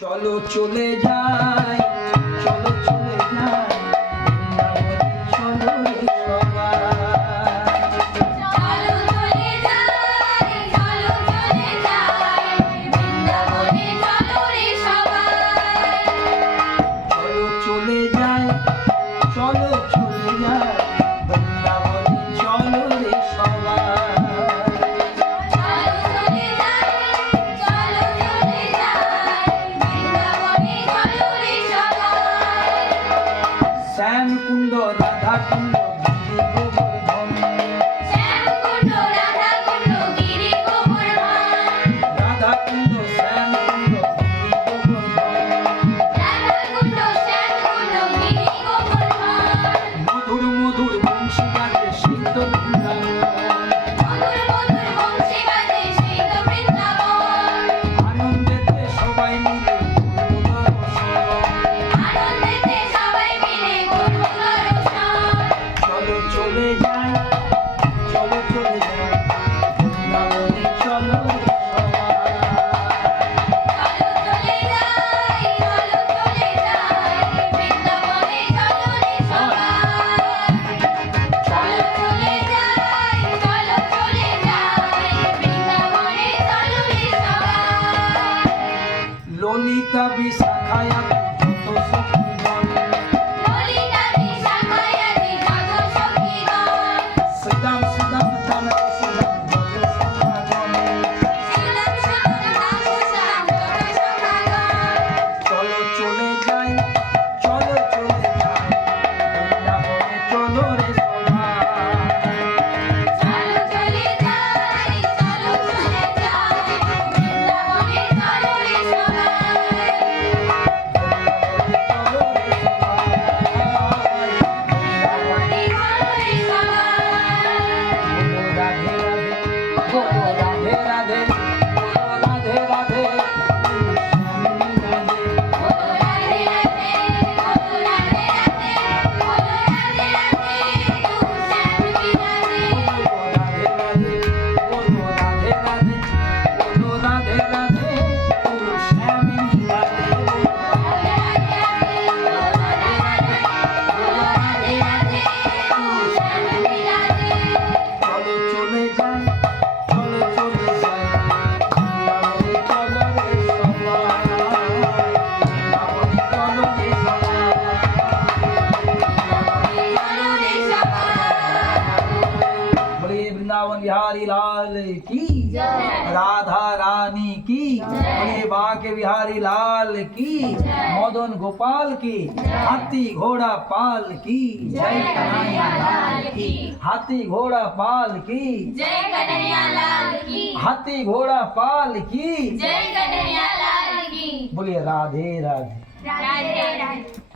চলো চলে যাই, চলো চলে যাই বৃন্দাবনে, চলো রে সবাই। চলো চলে যাই, চলো চলে যাই বৃন্দাবনে, চলো রে সবাই। চলো চলে যাই, চলো চলে যাই বৃন্দাবনে, চলো রে সবাই। চলো চলে যাই, চলো চলে যাই বৃন্দাবনে, চলো রে সবাই। শ্যামকুণ্ড রাধাকুণ্ড গিরি গোবর্ধন, শ্যামকুণ্ড রাধাকুণ্ড গিরি গোবর্ধন, রাধাকুণ্ড শ্যামকুণ্ড গিরি গোবর্ধন, রাধাকুণ্ড শ্যামকুণ্ড গিরি গোবর্ধন। মধুর মধুর বংশী বাজে সিদ্ধ বৃন্দাবন, মধুর মধুর বংশী বাজে সেই তো বৃন্দাবন। আনন্দেতে সবাই মিলে করবো দর্শন। আনন্দেতে সবাই মিলে করব দর্শন। চলো চলে যাই, চলো চলে যাই বৃন্দাবনে, চলো রে সবাই। চলো চলে যাই, চলো চলে যাই বৃন্দাবনে, চলো রে সবাই। চলো চলে যাই, চলো চলে যাই বৃন্দাবনে, চলো রে সবাই। ললিতা বিশাখায়া যত সখীগণ, ললিতা বিশাখায় আদি যত সখীগণ, শ্রীরাম শ্রীরাম রাম শ্রীরাম যত সখাগণ। শ্রীরাম শ্রীরাম রাম শ্যাম যত সখাগণ। চলো চলে যাই, চলো চলে যাই বৃন্দাবনে, চলো রে সবাই। চলো চলে যাই, চলো চলে যাই বৃন্দাবনে, চলো রে সবাই। চলো রে সবাই, বৃন্দাবনে, চলো রে সবাই। বলো রাধে রাধে, বলো রাধে রাধে, বলো রাধে রাধে, বলো রাধে রাধে, বলো রাধে রাধে, বলো রাধে রাধে, তু শ্যাম বিরাজে। রাধে রাধে, বলো রাধে রাধে, বলো শ্যাম বিরাজে। চলো চলে যাই, চলো চলে যাই বৃন্দাবনে, চলো রে সবাই। বৃন্দাবনে, চলো রে সবাই। बोलिए वृंदावन बिहारी लाल की, राधा रानी की, बोलिए बांके बिहारी लाल की, मदन गोपाल की, हाथी घोड़ा पाल की, जय कन्हैया लाल की, हाथी घोड़ा पाल की, जय कन्हैया लाल की, हाथी घोड़ा पाल की। जय कन्हैया लाल की। बोलिए राधे राधे। राधे राधे।